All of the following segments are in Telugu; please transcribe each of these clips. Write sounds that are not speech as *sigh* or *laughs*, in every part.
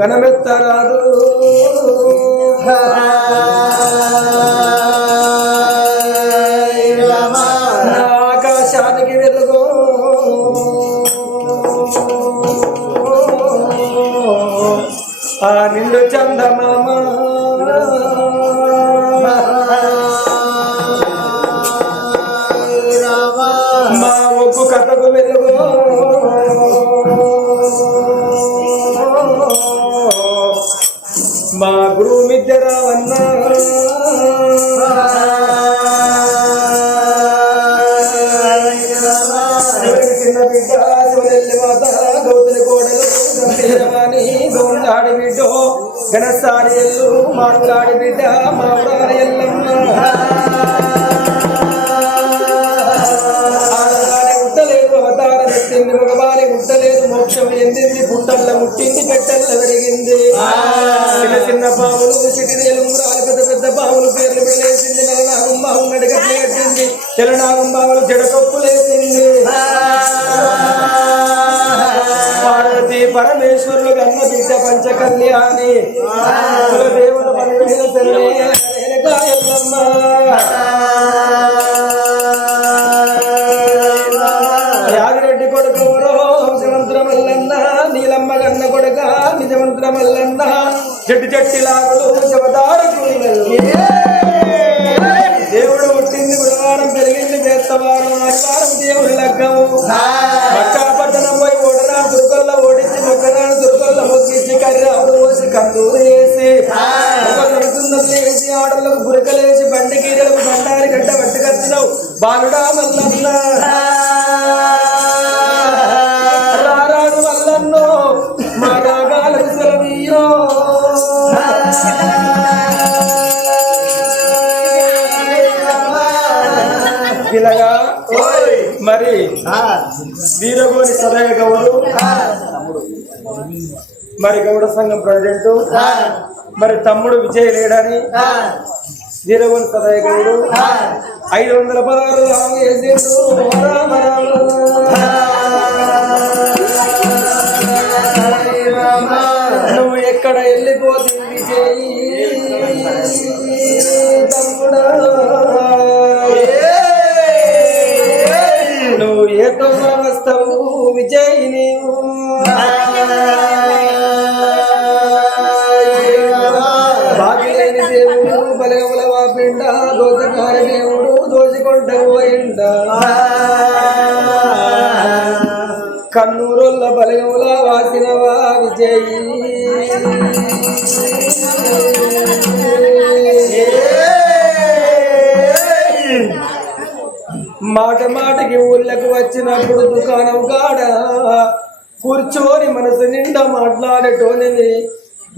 గణమెత్తరాదు. ఘనసారి మాట్లాడి బిడ్డ మా ఎల్లమ్మ ఉట్టలేదు అవతారం ఎత్తింది మగవారి ఉట్టలేదు మోక్షం ఎందింది పుట్టల్ల ముట్టింది పెట్టల్ల పెరిగింది చిన్న చిన్న పాములు చిటిరేలు పెద్ద పెద్ద పాములు పేర్లు పెళ్ళేసింది నల్లనాగం బావులు నడిగట్లు కట్టింది తెల్లనాగం బావులు జడకొప్పులేసింది పంచ కళ్యాణి. దేవుడు యాగిరెడ్డి కొడుకు శివంత్రమల్లన్న నీలమ్మ కన్న కొడుక నిజవంత్రమల్లన్న జట్టి జట్టి లాగలు శివదారకుడు దేవుడు పుట్టింది బుధవారం పెరిగింది చేస్తవారం ఆదివారం దేవుడు లగ్గవు కప్పు వేసి పడుతున్న చేసి బండి కీరలకు బండారి గడ్డ పట్టుకొచ్చినావు. బాలుడా మళ్ళా మరి గౌడ సంఘం ప్రెసిడెంట్. మరి తమ్ముడు విజయ్ లేడని వీరగోని సదయ గౌడు ఐదు వందల పదహారు రాము. మాట మాటకి ఊళ్ళకు వచ్చినప్పుడు దుకాణం కాడ కూర్చొని మనసు నిండా మాట్లాడేటోనివి.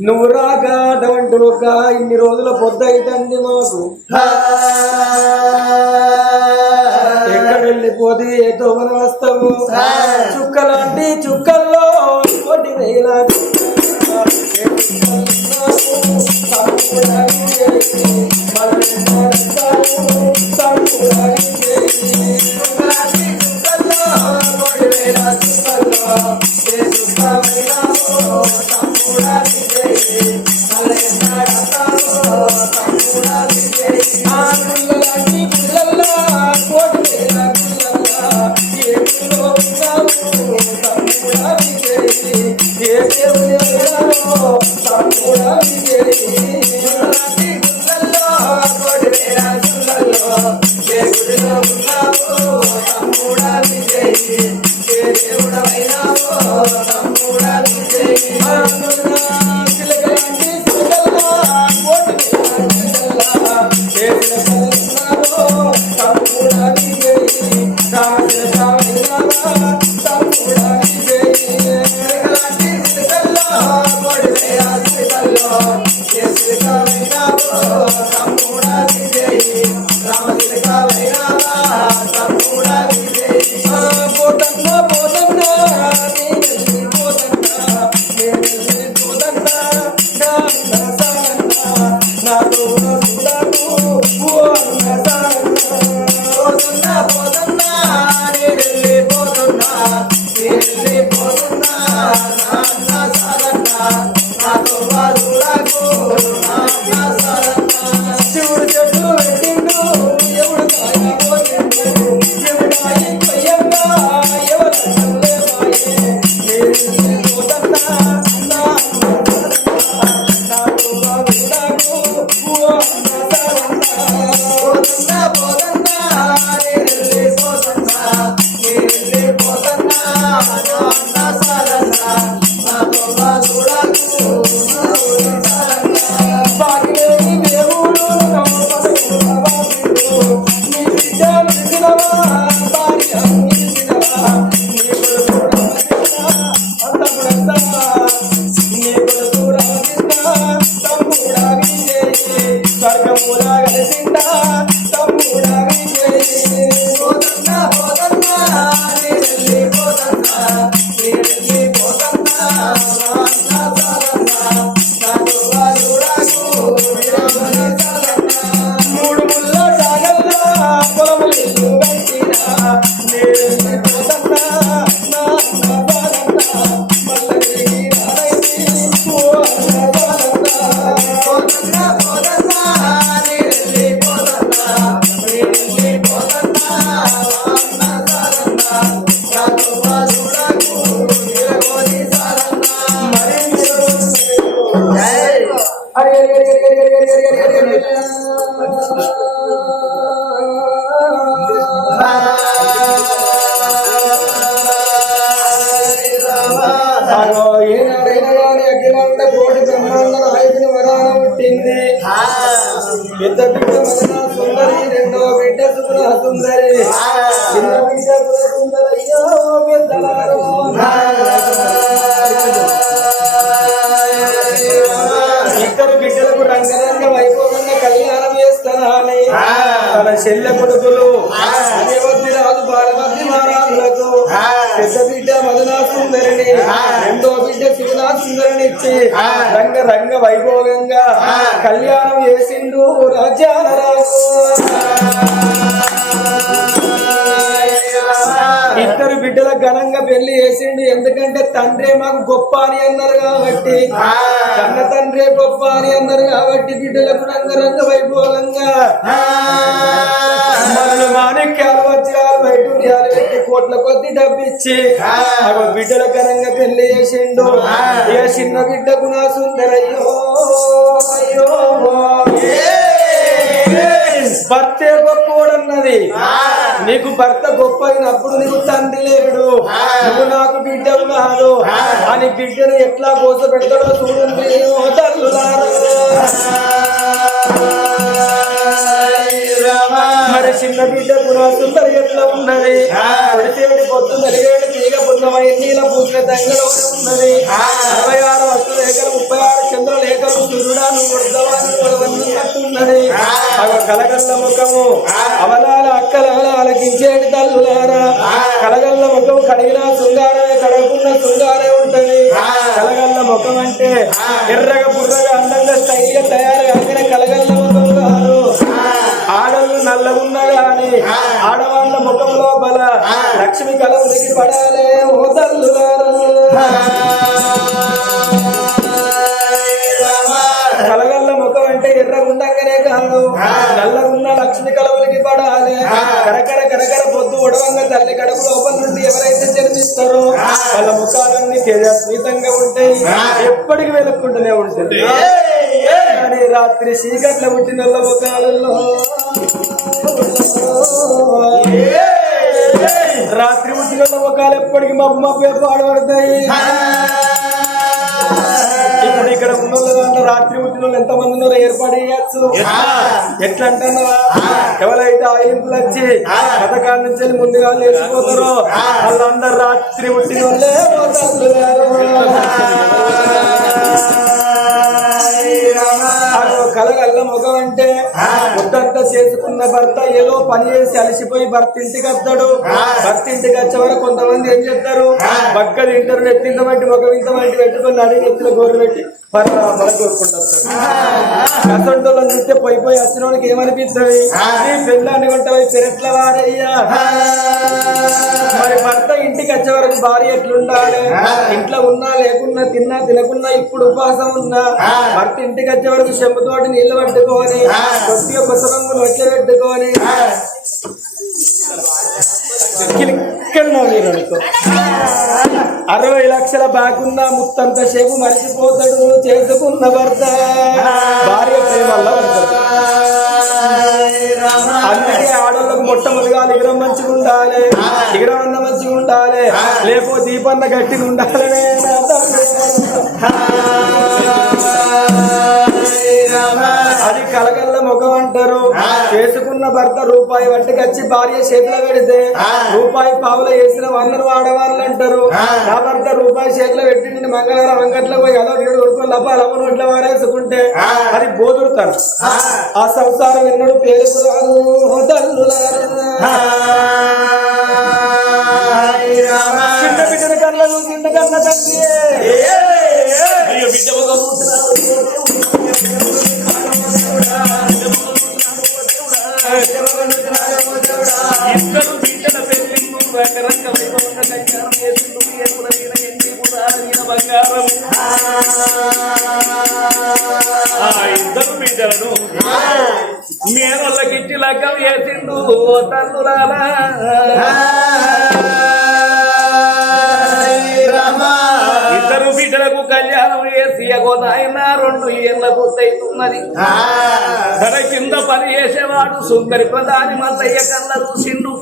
నువ్వు రాక అటువంటి ఒక ఇన్ని రోజుల పొద్దు అవుతుంది మాకు. ఎక్కడ వెళ్ళిపోతే ఏతో మనం వస్తాము. చుక్కలాంటి చుక్కల్లో కోటి ఏ గుడిలో ఉన్నా summer. Thank you. కళ్యాణం చేసిండు రాజ్యాల రాజు. ఇద్దరు బిడ్డల ఘనంగా పెళ్ళి చేసిండు. ఎందుకంటే తండ్రే మాకు గొప్ప అని అన్నారు కాబట్టి. కన్న తండ్రే గొప్ప అని అన్నారు కాబట్టి బిడ్డలకు రంగరంగ వైభవంగా. మాణిక్యాలు వజ్రాలు వైడూర్యాలు పెట్టి కోట్ల కొద్ది డబ్బిచ్చి బిడ్డల ఘనంగా పెళ్ళి చేసిండు. ఏ చిన్న బిడ్డకు నా సుందరయ్యో. భర్తే గొప్పోడన్నది. నీకు భర్త గొప్ప అయినప్పుడు నీకు తండ్రి లేడు. నువ్వు నాకు బిడ్డవు కాదు. అని బిడ్డను ఎట్లా కోస పెడతాడో చూడండి. మరి చిన్న బిడ్డ గుణసుందరి ఎట్లా ఉన్నది? పొడితేడి పొత్తు నలిగేడు తీగ పున్నమై నీల పూసిన తంగలో ఉన్నది. అరవై ఆరు వస్తు లేఖలు ముప్పై ఆరు చంద్ర అవ కలగల్ల ముఖము. అవలాల అక్కల ఆలకించేటి తల్లులారా. కలగల్ల ముఖం కడిగిన శృంగారమే కడగకున్న శృంగారే ఉంటది. కలగల్ల ముఖం అంటే ఎర్రగా బుర్రగా అందంగా స్టైల్గా తయారు కాగిన కలగల్ల ముఖం కాదు. ఆడళ్ళు నల్లగున్నా గాని ఆడవాళ్ళ ముఖం లోపల లక్ష్మి కల ఉదిగి పడాలే ఓ తల్లులారా. కాదు నల్లగున్న లక్ష్మి కలవలికి పడాలి. కరకర కరకర పొద్దు ఉడవంగా తల్లి కడుపు లోపల నుండి ఎవరైతే జన్మిస్తారో వాళ్ళ ముఖాలన్నీ తేజస్మితంగా ఉంటాయి. ఎప్పటికి వెలుక్కుంటూనే ఉంటుంది కానీ రాత్రి చీకట్ల పుట్టిన వాళ్ళ ముఖాలలో. రాత్రి ఉట్టిన ఒకళ్ళు ఎప్పటికి మబ్బు మబ్బే పాడబడతాయి ఇప్పుడు ఇక్కడ ఉన్న దాంట్లో రాత్రి వాళ్ళు ఎంత మంది ఉన్నారో ఏర్పాటు చేయొచ్చు. ఎట్లా? అంటున్నావా ఎవరైతే ఆ ఇంపులు వచ్చి పథకాల నుంచి వెళ్ళి ముందుగా లేచిపోతారో వాళ్ళందరూ రాత్రి పుట్టిన వాళ్ళే కలగల్ల మొగం అంటే ముద్దంతా చేసుకున్న భర్త ఏదో పని చేసి అలసిపోయి భర్త ఇంటికి వస్తాడు. భర్త ఇంటికి వచ్చే వరకు కొంతమంది ఏం చేస్తారు? బగ్గ తింటారు నెత్తింత బట్టి మొగ ఇంత బట్టి పెట్టుకొని అడిగి నెత్తిలో గోరు పెట్టి బల అసంటోళ్ళని చూస్తే పోయి పోయి వచ్చిన వాడికి ఏమనిపిస్తుంది? నీ పెళ్ళాన్ని పెరట్ల వారయ్యా. మరి భర్త ఇంటికి వచ్చే వరకు భార్య ఎట్లుండాలి? ఇంట్లో ఉన్నా లేకున్నా తిన్నా తినకున్నా ఇప్పుడు ఉపవాసం ఉన్నా భర్త ఇంటికి వచ్చే వరకు చెంపుతోటి నీళ్ళు పట్టుకొని కొద్దిగా రంగులు వచ్చే పెట్టుకొని. కిలిక్కన్నా మీరు అనుకో. అరవై లక్షల బాగున్న ముత్తంత సేపు మర్చిపోతాడు చేసుకున్న భర్త. భార్య ప్రేమ వల్ల పడతాడు అందుకే ఆడవాళ్ళకు మొట్టమొదటిగా ఇగరం మంచిగా ఉండాలి. ఇగరం అన్న మంచిగా ఉండాలి. లేకపోతే దీపన్న గట్టిగా ఉండాలనే. అది కలగల్ల ముఖం అంటారు. చేసుకున్న భర్త రూపాయి వడ్డకచ్చి భార్య చేతిలో పెడితే రూపాయి పావుల వేసిన వందలు వాడవాళ్ళు అంటారు. నా భర్త రూపాయి చేతిలో పెట్టి మంగళవారం అంగట్లో పోయి అదో ఏడు కొడుకుని లప్ప నోట్లో వారేసుకుంటే అది బోదురుతారు ఆ. సంసారం ఎన్నడూ తల్లులారా. చిన్న బిడ్డల కళ్ళను చిన్న కన్న తండ్రి పెళ్ళిళ్ళు రంగరంగ వైభవంగా కళ్యాణం చేసిండు ఎప్పుడు ఎన్ని కూడా బంగారం ఆ ఇద్దరు బిడ్డలను మేనోళ్ళకిచ్చి లగ్గం చేసిండు బిడ్డలకు కళ్యాణం చేసి ఎగోదాయిన రెండు ఏళ్ళ పూర్తయితున్నది. ధర కింద పని చేసేవాడు సుందరి ప్రధాని మల్లయ్య కళ్ళ చూసిండు.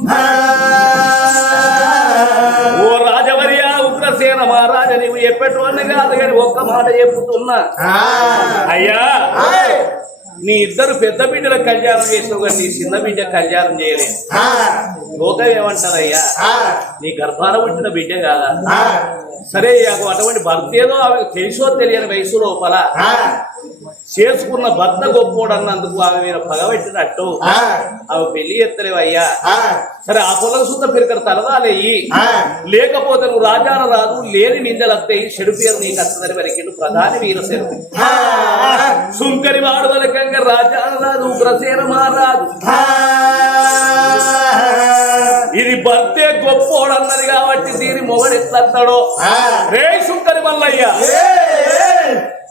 ఓ రాజవర్య ఉగ్రసేన మహారాజ నీవు ఎప్పటివన్నీ కాదు కానీ ఒక్క మాట చెప్పుతున్నా. అయ్యా నీ ఇద్దరు పెద్ద బిడ్డల కళ్యాణం చేసావు కానీ నీ చిన్న బిడ్డ కళ్యాణం చేయలేదు లోకం ఏమంటారయ్యా? నీ గర్భాన పుట్టిన బిడ్డ కాదా? సరే అటువంటి భర్త ఏదో తెలుసో తెలియని వయసు లోపల చేసుకున్న భర్త గొప్పోడు అన్నందుకు ఆమె మీద పగబెట్టినట్టు ఆమె పెళ్ళి ఎత్తలేవయ్యా సరే ఆ పొలం సుత పెరికర తలవాలేయి లేకపోతే నువ్వు రాజాన రాదు లేని నిందలత్తయి చెడు పేరు నీకు అత్తదని వరకెళ్ళు ప్రధాని వీరసేన సుంకరి వాడు వలకంగా రాజాన రాదు ఉగ్రసేన మహారాజు. ఇది భర్తే గొప్పోడు అన్నది కాబట్టి దీని మొగడు ఎట్లన్నాడో రే శుంకరి మల్లయ్య.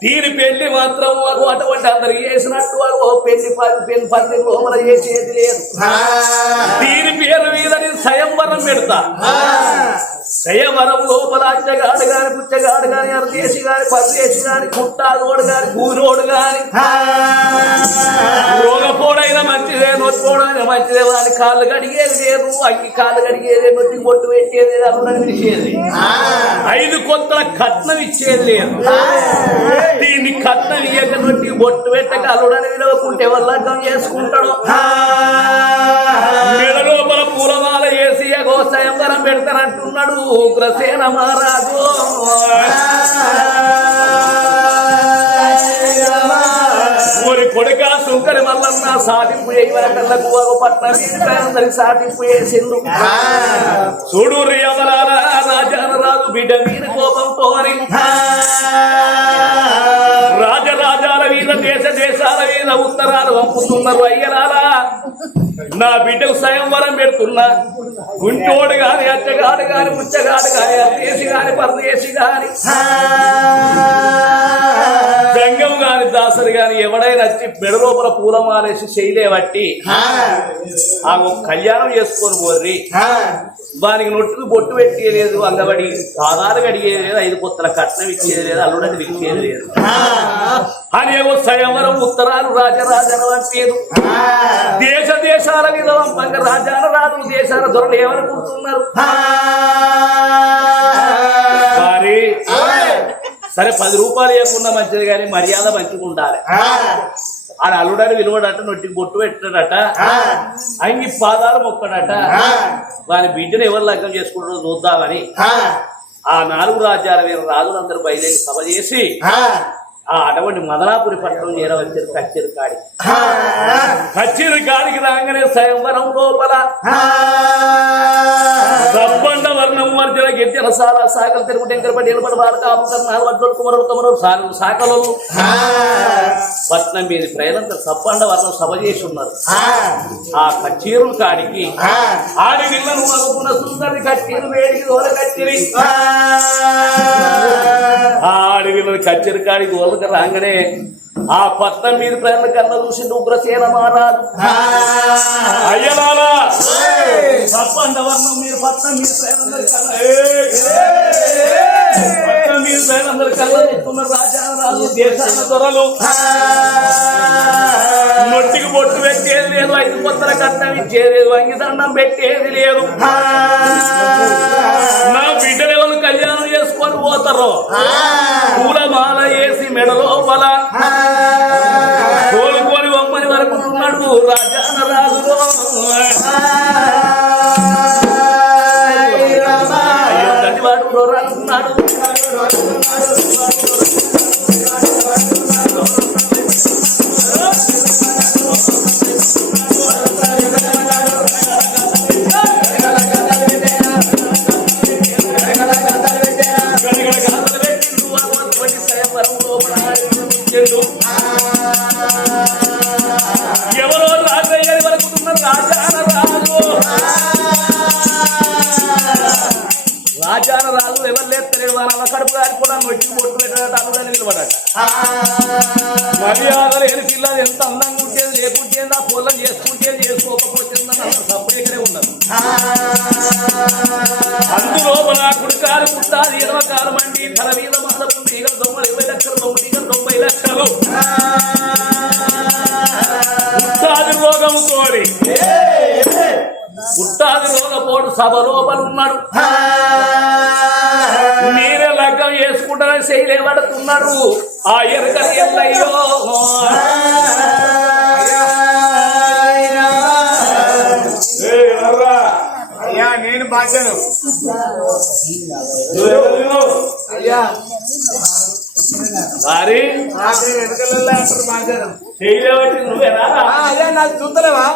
దీని పెళ్ళి మాత్రం వాడు అటువంటి అందరు చేసినట్టు ఓ పెళ్ళి పెళ్ళి పది లోపల చేసేది లేదు. దీని పేరు మీద నేను స్వయంవరం పెడతా. స్వయంవరం లోపల అచ్చగాడు గాని పుచ్చగాడు గాని అరదేశి గాని పరదేశి గాని కుట్టాదోడు గాని కూరోడు గాని. రోగపోడైనా మంచిదే నొచ్చిపోడైనా మంచిదే వాని కాళ్ళు కడిగేది లేదు అక్కి కాళ్ళు కడిగేది నొచ్చి బొట్టు పెట్టేది అల్లుడని పిలిచేది ఐదు కొత్తల కట్నం ఇచ్చేది లేదు. దీన్ని కట్నం ఇయ్యక నొట్టి బొట్టు పెట్టక అల్లుడని విలువకుంటే వాళ్ళు అర్థం చేసుకుంటాడు. ఉగ్రసేన మహారాజు. ఊరి కొడుక సుంకరి మల్లన్న సాటింపు చేయవరకల్లకు ఒక సాటింపు చేసిండు చూడు రియవరాల బిడ్డ మీద కోపంతో రాజరాజాల మీద దేశ దేశాల మీద ఉత్తరాలు పంపుతున్నారు అయ్యరాలా నా బిడ్డకు స్వయంవరం పెడుతున్నా. గుంటోడు గాని అచ్చగాడు గాని ముచ్చగాడు గాని అదేసి గాని పరదేశి గాని. గంగం గాని దా సరాసరి గాని ఎవడైనా వచ్చి మెడ లోపల పూలమాలేసి చేయలే బట్టి ఆ ఒక కళ్యాణం చేసుకొని పోర్రి. వానికి నొట్టుకు బొట్టు పెట్టేయలేదు అంగబడి ఆధారు కడిగేది లేదు ఐదు కొత్తల కట్నం ఇచ్చేది లేదు అల్లుడని పిలిచేది లేదు. అని ఏవో స్వయంవరం ఉత్తరాలు రాజరాజన వంటేదు దేశ దేశాల మీద వంపంగా రాజాన రాజులు దేశాల దొరలు ఏమనుకుంటున్నారు? సరే పది రూపాయలు ఇవ్వకుండా మంచిది కానీ మర్యాద మంచిగా ఉండాలి ఆయన అల్లుడని విలువడట నొట్టికి బొట్టు పెట్టాడట అంగి పాదాలు మొక్కడట. వాని బిడ్డను ఎవరు లగ్గం చేసుకుంటారో చూద్దామని ఆ. నాలుగు రాజ్యాల మీద రాజులందరూ బయలుదేరి సభ చేసి ఆ. అటువంటి మదనాపురి పట్టణం చేరవచ్చారు కచ్చేరు కాడి కచ్చేరు కాడికి రాగానే స్వయంవరం లోపల సబ్బండ వర్ణం వర్జన గిరిజన సాల సాకలు తిరుగు టెంకరపడి నిలబడి వాళ్ళ కాపుకర్ నాలుగు వడ్డలు కుమరుడు కుమరుడు సాలు సాకలు. పట్నం మీద ప్రజలంతా సబ్బండ వర్ణం సభ చేసి ఉన్నారు ఆ కచ్చీరు కాడికి ఆడి విల్లను అనుకున్న సుందరి కచ్చీరు వేడికి దోల కచ్చిరి. ఆ ఆడి కచ్చీరు కాడికి దోలక రాగానే ఆ పట్నం మీద ప్రజల కన్నా చూసి ఉగ్రసేన అయ్యలాలా సబ్బండ వర్ణం మీరు పట్నం మీద! పట్నం మీద దేశాల దొరలు. నొట్టికి బొట్టు పెట్టేది లేదు ఐదు కొత్తల కట్నం ఇచ్చేది లేదు వంగి దండం పెట్టేది లేదు. నా బిడ్డలు కళ్యాణం చేసుకొని పోతారు? పూల మాల వేసి మెడలో బల కోలుకొని బొమ్మని వరకు ఉన్నాడు రాజాన రాజులో పెట్టాడు మర్యాద లేని పిల్లలు ఎంత అందంగా ఉంటేది లేకుంటేది ఆ పొలం చేసుకుంటేది చేసుకోకపోతుంది అందరూ సపరేట్గానే ఉన్నారు అందులో మన కుడికాలు పుట్టాలి ఇరవ కాలం అండి తల మీద మాలకుంది ఇక తొంభై ఇరవై లక్షలు తొమ్మిది ఇక తొంభై లక్షలు. పుట్టాది రోగం తోడి. పుట్టాది రోగపోడు సభ లోపల చేయలేబడుతున్నాడు ఆ ఎరక ఎల్లయ్యో? అయ్యా నేను బాధ్యను? అయ్యా. వారి చేయలేబట్టి నువ్వేనా? అయ్యా నాకు చూస్తలేవా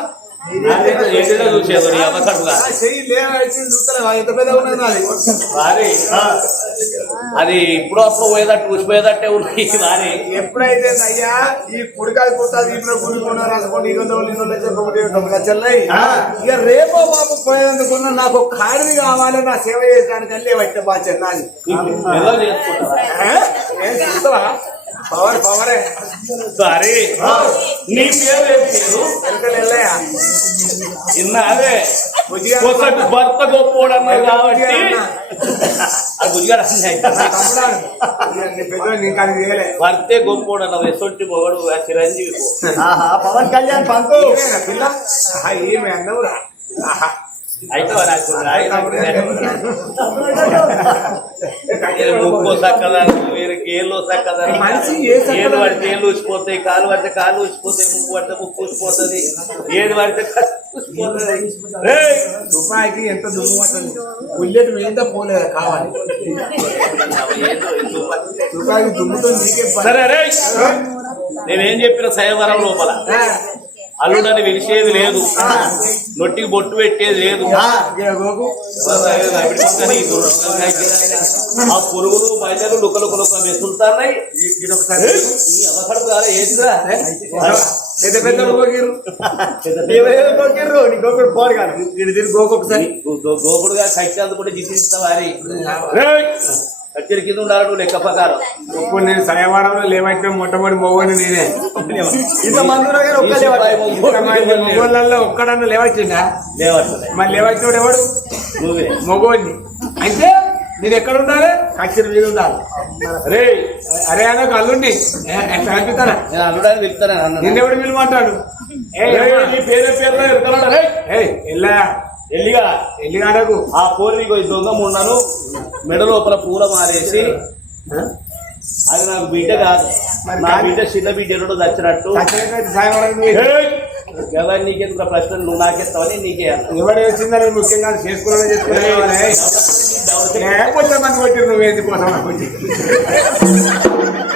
అది ఇప్పుడు అప్పుడు పోయేదట్టు ఊసిపోయేదట్టే ఉంది వారి. ఎప్పుడైతే అయ్యా ఈ కుడికాయ కుట్టాలి ఇంట్లో గుడికుండా రాసుకోండి చెల్లయి ఇక రేపో బాబు పోయేందుకున్న నాకు కాడిని కావాలి నా సేవ చేయడానికి వెళ్ళి వచ్చే బాధ్యత నాది. పవర్ పవరే. వారి నీ పేరు ఏం పేరు ఇన్నావే ఒకటి భర్త గొప్పోడు అన్నారు కాబట్టి. అది భర్తే గొప్పోడు ఎసొంటి మొగడు చిరంజీవి. పవన్ కళ్యాణ్ పంపు పిల్ల? ఆహా, ఏమి అన్నవురా. ముక్కో సక్కదారు వేరే కేళ్ళు సక్కదనం? ఏడు పడితే ఏళ్ళు ఊసిపోతాయి కాలు పడితే కాలు ఊసిపోతాయి ముక్కు పడితే ముక్కు ఊసిపోతుంది ఏడు పడితే! రూపాయికి ఎంత దుమ్ము పట్టదు బుల్లెట్ మీద పోలే కావాలి. రూపాయికి దుమ్ముతో. సరే నేనేం చెప్పిన సయవరం లోపల అల్లుడని విలిచేది లేదు. నొట్టికి బొట్టు పెట్టేది లేదు. ఆ, పురుగులు బయటలు లుక లుక లుక మెసులుతున్నాయి అవసరం కాదు ఏంటిరా పెద్ద పెద్ద గోకిర్రు ఎవరెవరు గోకిర్రు నీ గోకుడు కాదు. కూడా కచ్చెరి కింద ఉండాలి నువ్వు లెక్క ప్రకారం. ఇప్పుడు నేను సయవారంలో లేవట్టిన మొట్టమొదటి మొగోని నేనే. ఇంత మంది ఉన్నా కానీ ఒక్కలే ఇంతమంది మొగోళ్ళల్లో ఒక్కడన్నా లేవచ్చిందా లేవట్లే. మరి లేవచ్చినోడు ఎవడు? నువ్వే. మొగోడిని. అంటే నేను ఎక్కడ ఉండాలి? కచ్చిరి మీద ఉండాలి. రే అరే అల్లుండి ఏ, ఎట్లా అనిపిస్తానా నేను అల్లుడని చెప్తాను అన్న నిన్నెవడు పిలుమంటాడు నీ పేరే పేరులో ఏ ఎల్లా? ఎల్లిగా ఎల్లిగాడకు. ఆ కోరి దొంగ ఉన్నాను మెడ లోపల పూల మారేసి అది నాకు బిడ్డ కాదు. నా బిడ్డ చిన్న బిడ్డ ఎన్నడో చచ్చినట్టు! ఎవరు నీకెందుకు ప్రశ్న? నువ్వు నాకెస్తావని నీకే. ఎవడు వచ్చిందని ముఖ్యంగా చేసుకున్నా చేసుకున్నా లేకపోతే మంది కొట్టి *laughs*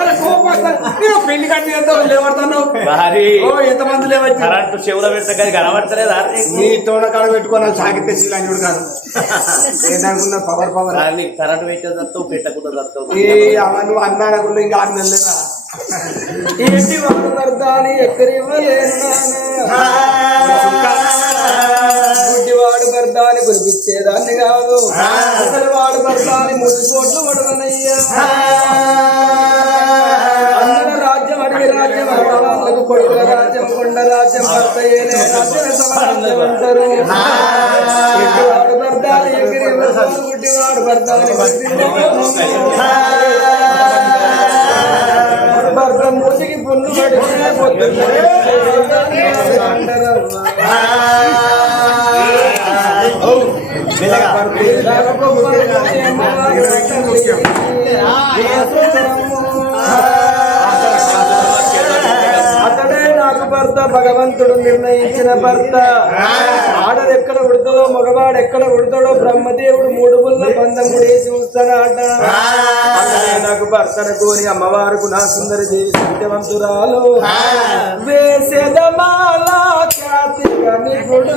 అరే కోపం వస్తుంది. నేను పెళ్ళి కట్టి లేవడుతున్నావు భారీ. ఓ ఎంతమంది లేవచ్చు కరెంటు చెవుల పెడితే కానీ కనబడతలేదా? నీ తోడ కాడ పెట్టుకున్నా సాగితే శీలాన్ని చూడగాను ఏంటనుకున్నా పవర్ పవర్ కానీ కరెంటు పెట్టే తత్వం పెట్టకుండా తత్వం. ఈ అవ నువ్వు అన్నాడకుండా ఇంకా ఆరు నెలలేదా ఏంటి వాడు? పడతాని ఎక్కడివ్వలేను పడతాని కురిపించేదాన్ని కాదు. అసలు వాడు పడతాని మూడు కోట్లు పడవనయ్యా రాజ్యం అడిగి రాజ్యం వాళ్ళకు కొడుకుల రాజ్యం కొండ రాజ్యం భర్త రాజ్యం అంటారు ఎగిరి గుడ్డివాడు భర్త మూతికి పడితే. అతడే నాకు భర్త భగవంతుడు నిర్ణయించిన భర్త. ఆడది ఎక్కడ ఉడతాడో మగవాడు ఎక్కడ ఉడతాడో బ్రహ్మదేవుడు మూడు ముళ్ళ బంధం వేసి ఉంస్తాడట అతడే నాకు భర్తను కోరి అమ్మవారుకు నా సుందరి దేవి సత్యవంతురాలు. వేసేదమాల ఖ్యాతి కనిపుడు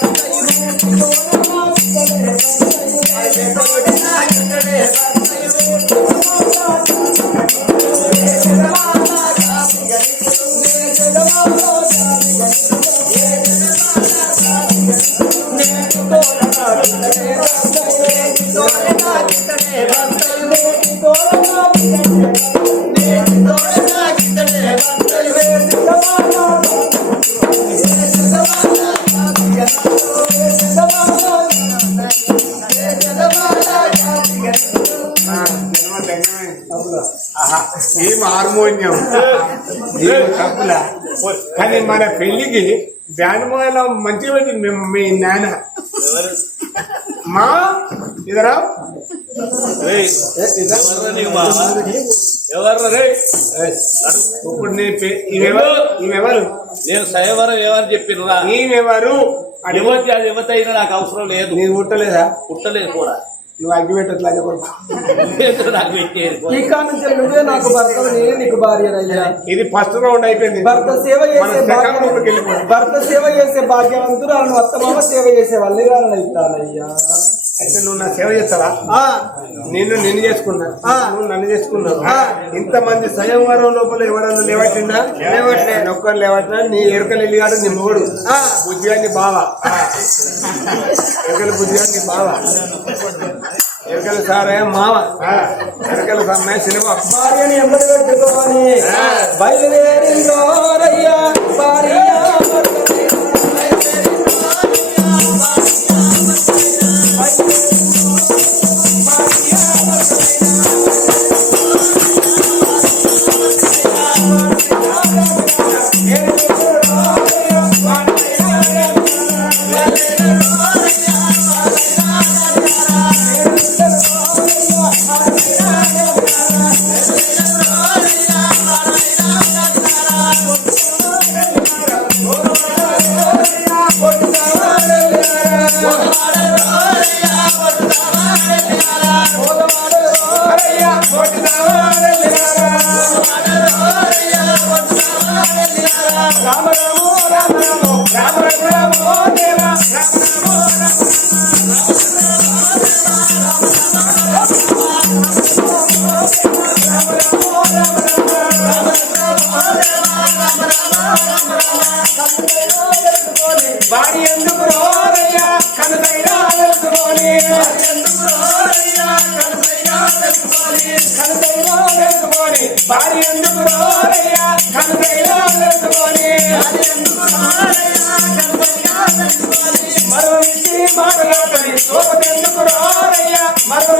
హార్మోనియం *laughs* ఏం తప్పులా కానీ మన పెళ్ళికి బ్యాండ్ మంచిగా పెట్టింది మేము మీ నాన్న. మా? ఇదరా? ఇప్పుడు ఈమెవరు? నేను సయవరం ఏమని చెప్పినరా ఈమెవరు? యువతి అది యువత అయినా నాకు అవసరం లేదు. నీకు పుట్టలేదా? పుట్టలేదు కూడా. నువ్వు అగ్గి పెట్టట్లేదు లేదు నాకు పెట్టేది ఈ కాడ నుంచి నువ్వే నాకు భర్త నేనే నీకు భార్యనయ్యా ఇది ఫస్ట్ రౌండ్ అయిపోయింది. భర్త సేవ చేసే భర్త సేవ చేసే భాగ్యవంతురాలను అత్తమామ సేవ చేసే వాళ్ళే అవుతానయ్యా అయితే నువ్వు నా సేవ చేస్తావా? నిన్ను నిన్ను చేసుకున్నా. నువ్వు నన్ను చేసుకున్నావు. ఇంతమంది స్వయంవరం లోపల ఎవరన్నా లేవట్టిందా లేవట్లే. ఒక్కరు లేవట్టినా నీ ఎరుకలు వెళ్ళిగాడు నీ మొగుడు. బుద్ధిగా నీ బావ. ఎరుకల బుద్ధిగా నీ బావ. ఎరుకల సారే మావ. ఎరుకల సమ్మె సినిమా. భార్యని ఎంబడి పెట్టుకోని బయలుదేరిందోరయ్యా భార్య తెలుసుకొని వారి ఎందుకు రోరయ్యా కనుకైనా తెలుసుకొని. ఎందుకు తెలుసుకొని. తెలుసుకొని. తెలుసుకొని. తెలుసుకొని. మరో ఇచ్చి మాట చెప్పని సోపతెందుకు రోరయ్యా మరో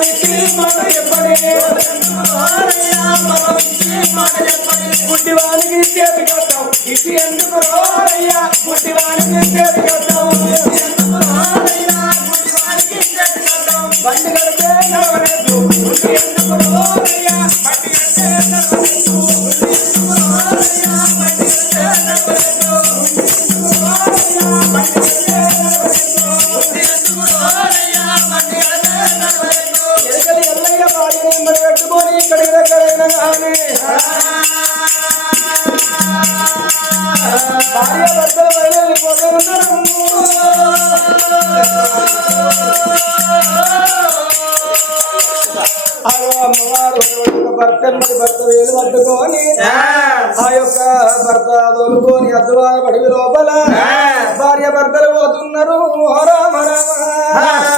పుట్టివానికి చేతి కట్టాం ఇది ఎందుకు రోరయ్యా పుట్టివానికి చేతి కట్టాం ఎందుకు రోరయ్యా పుట్టివానికి చేతి కట్టాం బండి కడితే నడవలేదు. పుట్టి ఎందుకు రోరయ్యా బండి కడితే నడవలేదు. పుట్టి ఎందుకు రోరయ్యా బండి కడితే నడవలేదు. పుట్టి ఎందుకు రోరయ్యా బండి కడితే నడవలేదు. పుట్టి ఎందుకు రోరయ్యా బండి కడితే నడవలేదు. ఎరగలి ఎల్లయ్య బాడిని మరి పెట్టుకొని ఇక్కడికి దగ్గరైన కానీ భార్య భర్తలు అమ్మవారు భర్త భర్త వేలు పట్టుకొని ఆ యొక్క భర్త అద్వార పడివి లోపల భార్య భర్తలు పోతున్నారు. రామ రామ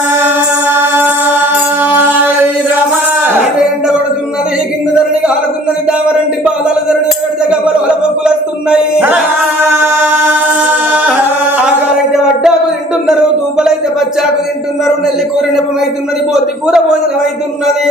ఆకాలైతే వడ్డాకు తింటున్నారు తూపలైతే పచ్చాకు తింటున్నారు నెల్లి కూర నెపమైతున్నది పోతి కూర భోజనం అవుతున్నది